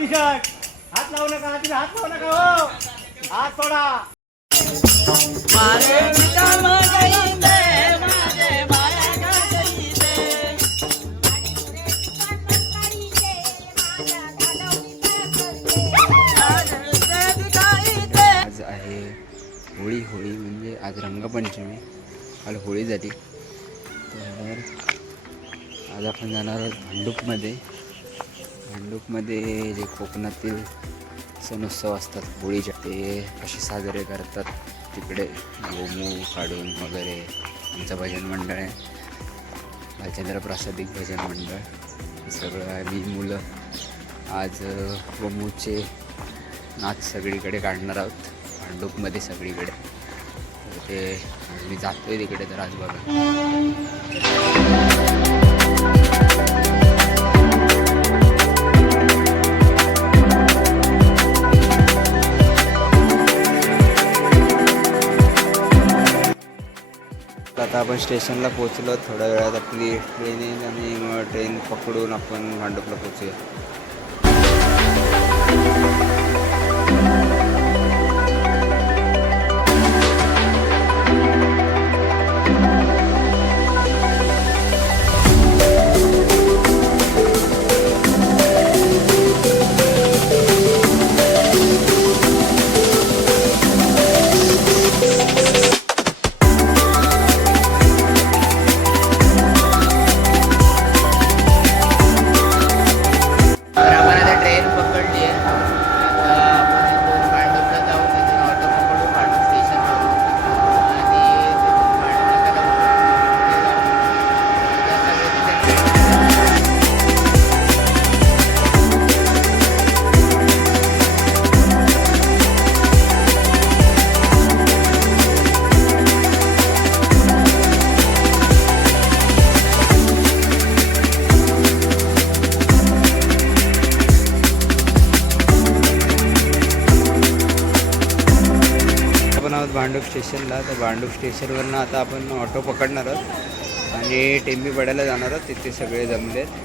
T shirt. हात लावू नका, हात लावू नका हो. हात सोडा. आज आहे होळी. होळी म्हणजे आज रंगपंचमी. काल होळी झाली. तर आज आपण जाणार आहोत भांडूपमध्ये. भांडूपमध्ये जे कोकणातील सण उत्सव असतात होळीचे ते कसे साजरे करतात तिकडे गोमू काढून वगैरे. आमचं भजन मंडळ आहे, भालचंद्र प्रासादिक भजन मंडळ. सगळं आम्ही मुलं आज गोमूचे नाच सगळीकडे काढणार आहोत भांडूपमध्ये सगळीकडे. तर ते मी जातो आहे तिकडे. तर आज बघा आता आपण स्टेशनला पोचलो. थोड्या वेळात आपली ट्रेन येईल आणि मग ट्रेन पकडून आपण भांडूपला पोचूया. भांडूप स्टेशनला. तर भांडूप स्टेशनवरनं आता आपण ऑटो पकडणार आहोत आणि टेंबीपाड्याला जाणार आहोत. तिथे सगळे जमलेत.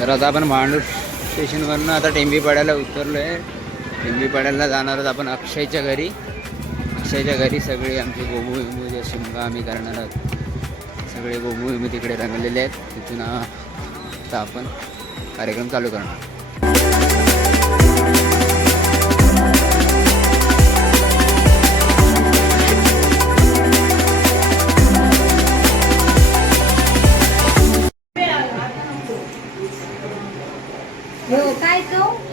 तर आता आपण भांडूप स्टेशनवरनं आता टेंबीपाड्याला उतरलो आहे. टेंबीपाड्याला जाणार आहोत आपण अक्षयच्या घरी. अक्षयच्या घरी सगळे आमचे गोमू विमू जे शिमगा आम्ही करणार आहोत. सगळे गोमू विमू तिकडे रंगलेले आहेत. तिथून आता आपण कार्यक्रम चालू करणार.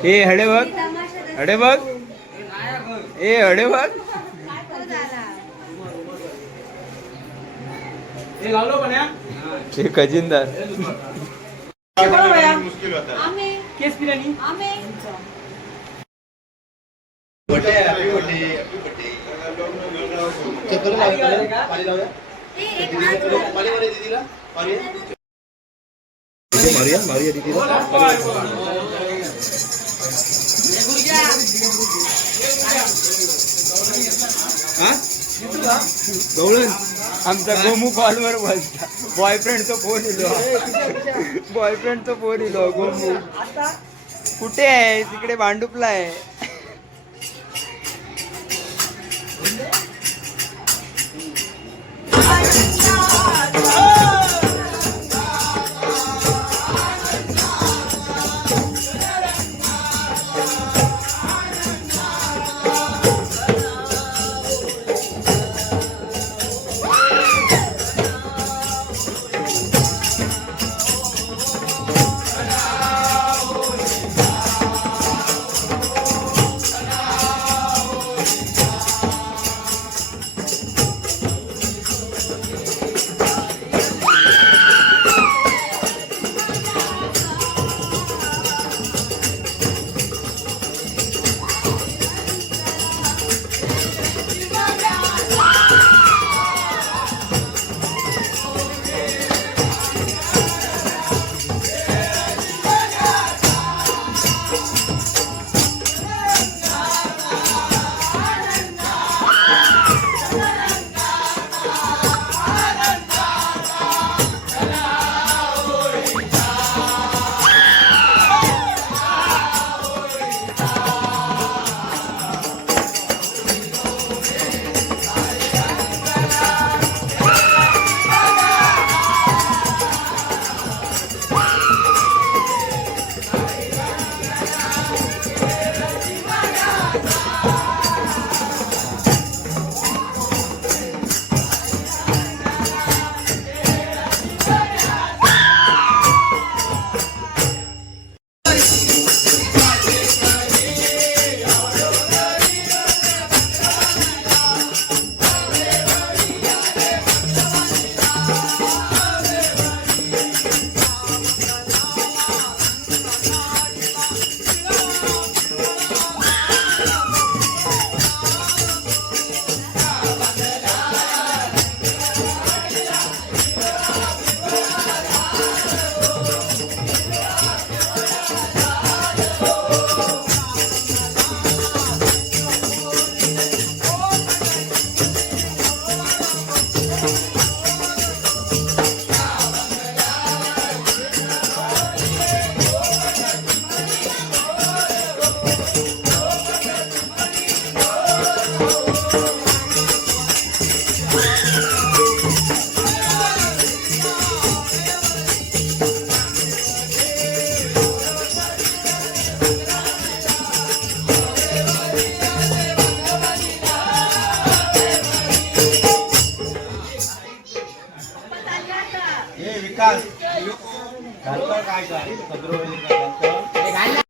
ए हडे बघ, हडे बघ, ए हडे बघ. खजिनदार आमचा गोमू कॉलवर बोलता. बॉयफ्रेंडचा फोन इलो, बॉयफ्रेंडचा फोन इलो. गोमू कुठे आहे? तिकडे भांडूपला आहे. काय सदरो वगैरे काय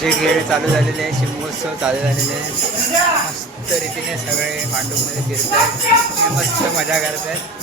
जे खेळ चालू झालेले आहे, शिमगोत्सव चालू झालेले आहे. मस्त रीतीने सगळे मांडूमध्ये फिरत आहेत, मस्त मजा करत आहेत.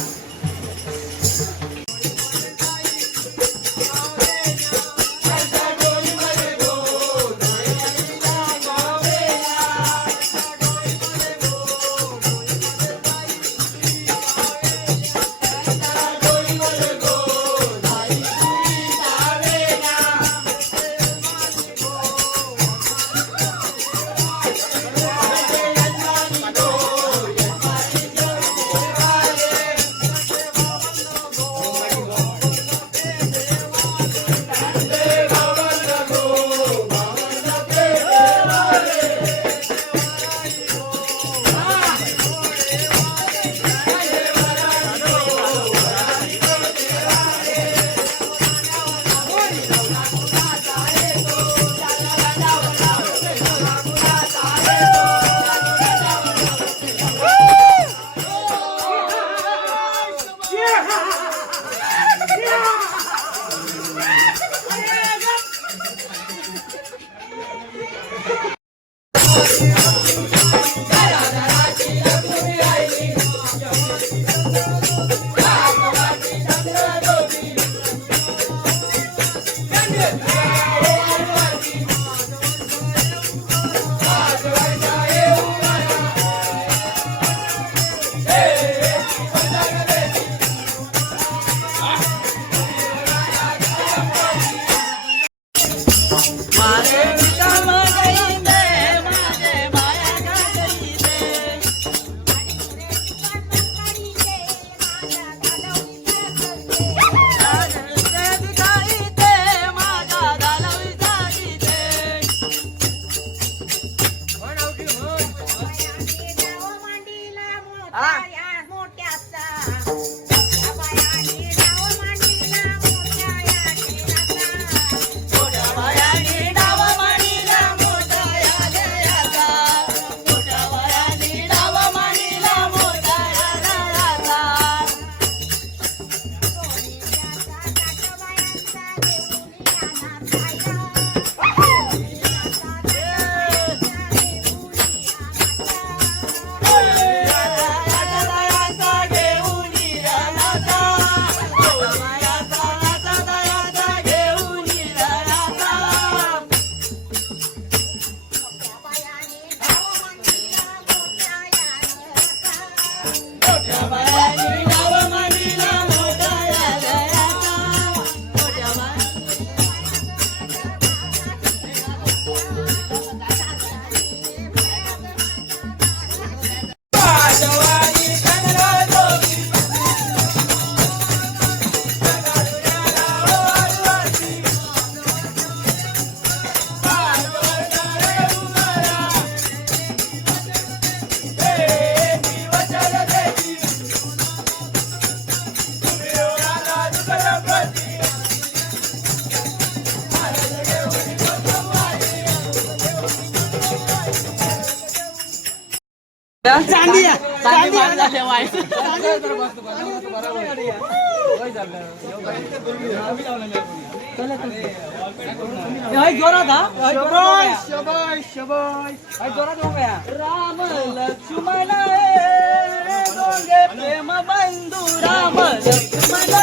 मारे विक्रम गई दे माझे माया गई दे दिखाई दे माझा घालवी जागी दे राम लक्ष्मण दोघे प्रेम बंधू राम लक्ष्मण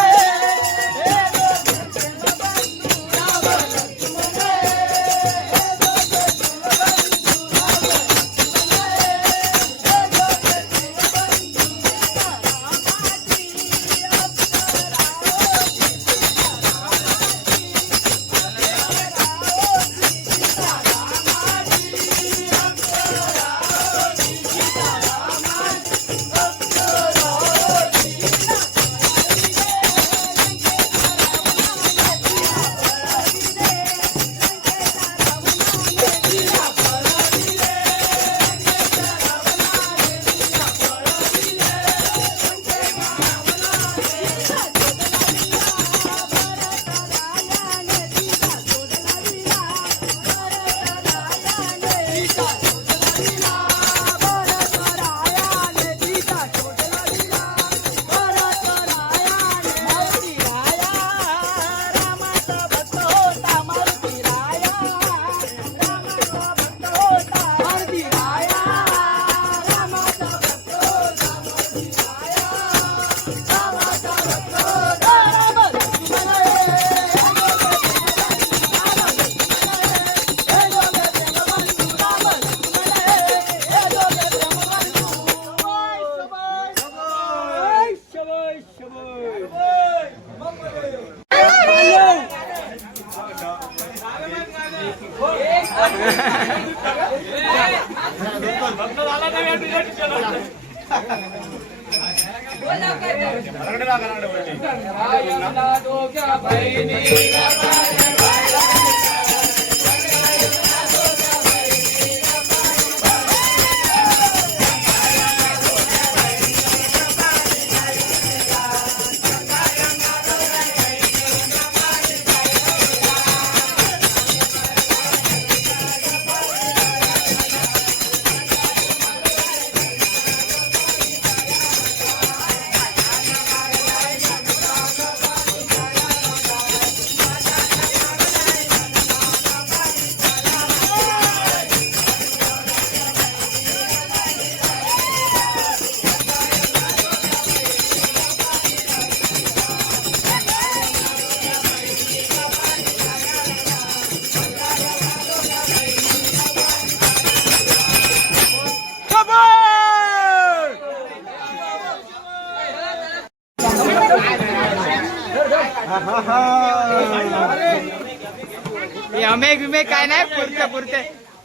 हे अमे बिमे काय नाही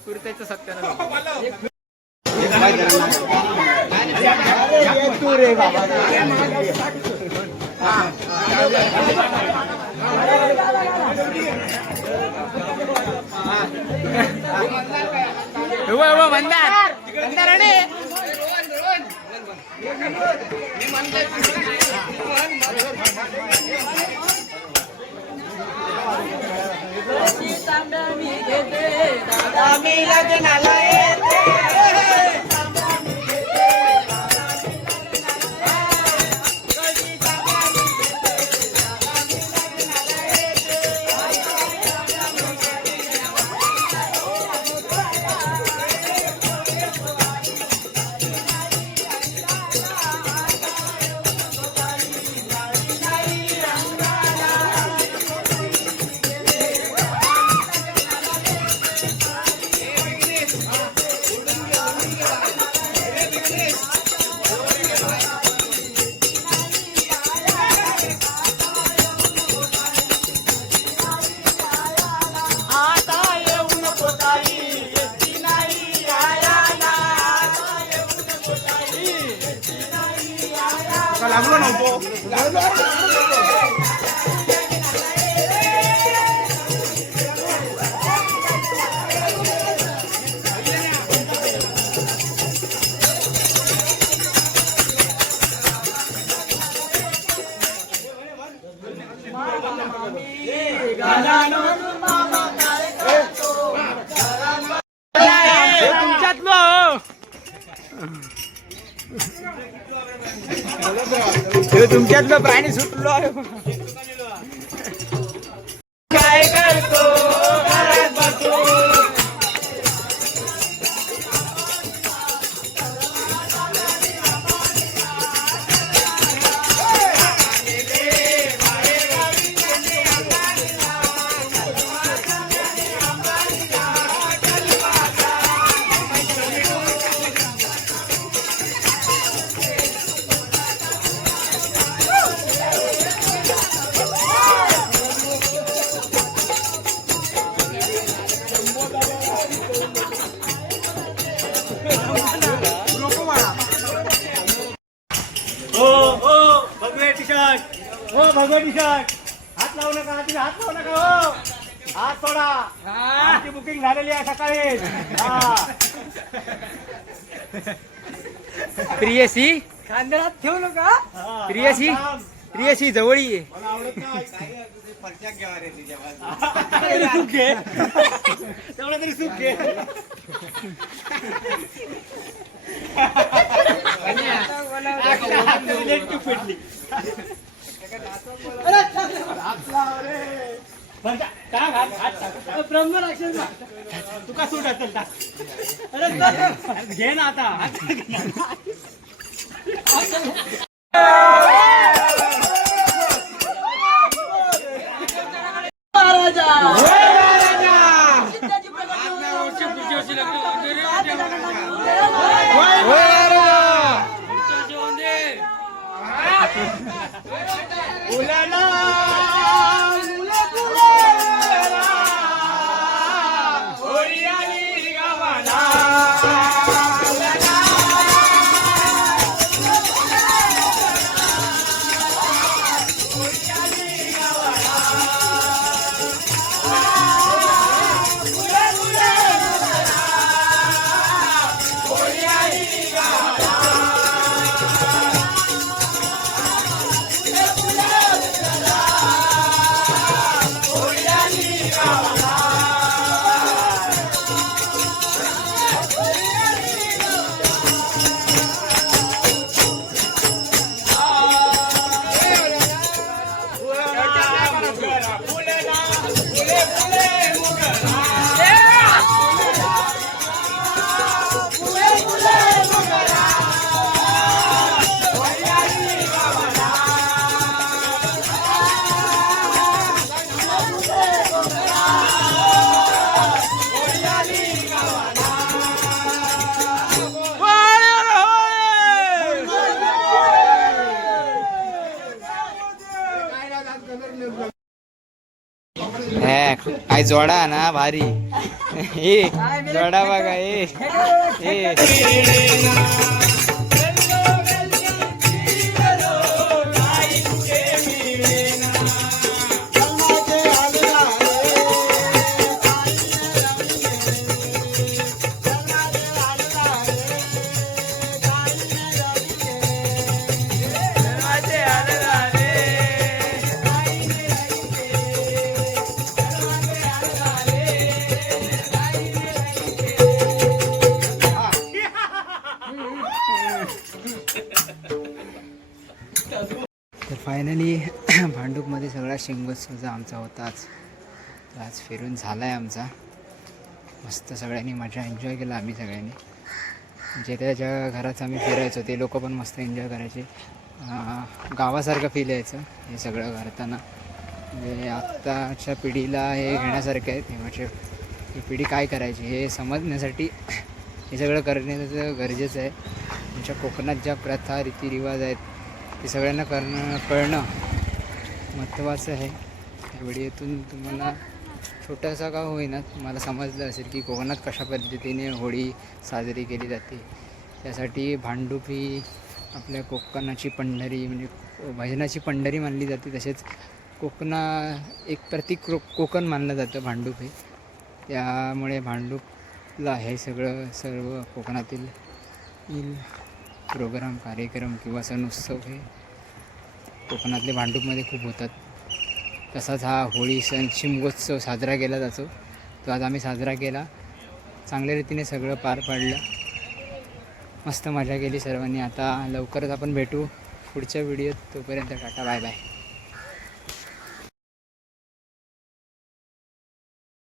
पुरत्याचं सत्य नाही. तू रे बाबा मंदार अरे तांब्या मी घेते दादा आम्ही लग्नाला येते लागलो नव्हतो. तुमच्यातलं प्राणी सुटलो आहे. काय करतो घरात बसतो भगवे टी शर्ट हात लावू नका हात लावू नका हो हात सोडा आमची बुकिंग झालेली आहे सकाळी प्रियसी खांद्यात ठेवू नका. प्रियसी जवळी आहे. सुख घे तेवढा तरी सुख घे पेटली ब्रह्मराक्षस तुका सूट असेल घे ना आता काय जोडा ना भारी हे जोडा बघा हे तर फायनली भांडूपमध्ये सगळा शिमगोत्सवचा आमचा होता आज फिरून झाला आहे आमचा. मस्त सगळ्यांनी मजा एन्जॉय केला आम्ही सगळ्यांनी. जे त्याच्या घरात आम्ही फिरायचो ते लोक पण मस्त एन्जॉय करायचे. गावासारखं फील यायचं हे सगळं करताना. म्हणजे आत्ताच्या पिढीला हे घेण्यासारखं आहे. तेव्हाची ही पिढी काय करायची हे समजण्यासाठी हे सगळं करण्याचं गरजेचं आहे. आमच्या कोकणात ज्या प्रथा रीतिरिवाज आहेत ते सगळ्यांना कळणं महत्त्वाचं आहे. या व्हिडिओतून तुम्हाला छोटासा का होईना तुम्हाला समजलं असेल की कोकणात कशा पद्धतीने होळी साजरी केली जाते. त्यासाठी भांडूप ही आपल्या कोकणाची पंढरी म्हणजे भजनाची पंढरी मानली जाते. तसेच एक प्रतीक कोकण मानलं जातं भांडूप हे. त्यामुळे भांडूपला हे सर्व कोकणातील प्रोग्राम कार्यक्रम किंवा सण उत्सव हे कोकणातले भांडूपमध्ये खूप होतात. तसाच हा होळी सण शिमगोत्सव साजरा केला जातो. तो आज आम्ही साजरा केला. चांगल्या रीतीने सगळं पार पाडलं. मस्त मजा केली सर्वांनी. आता लवकरच आपण भेटू पुढच्या व्हिडिओत. तोपर्यंत टाटा बाय बाय.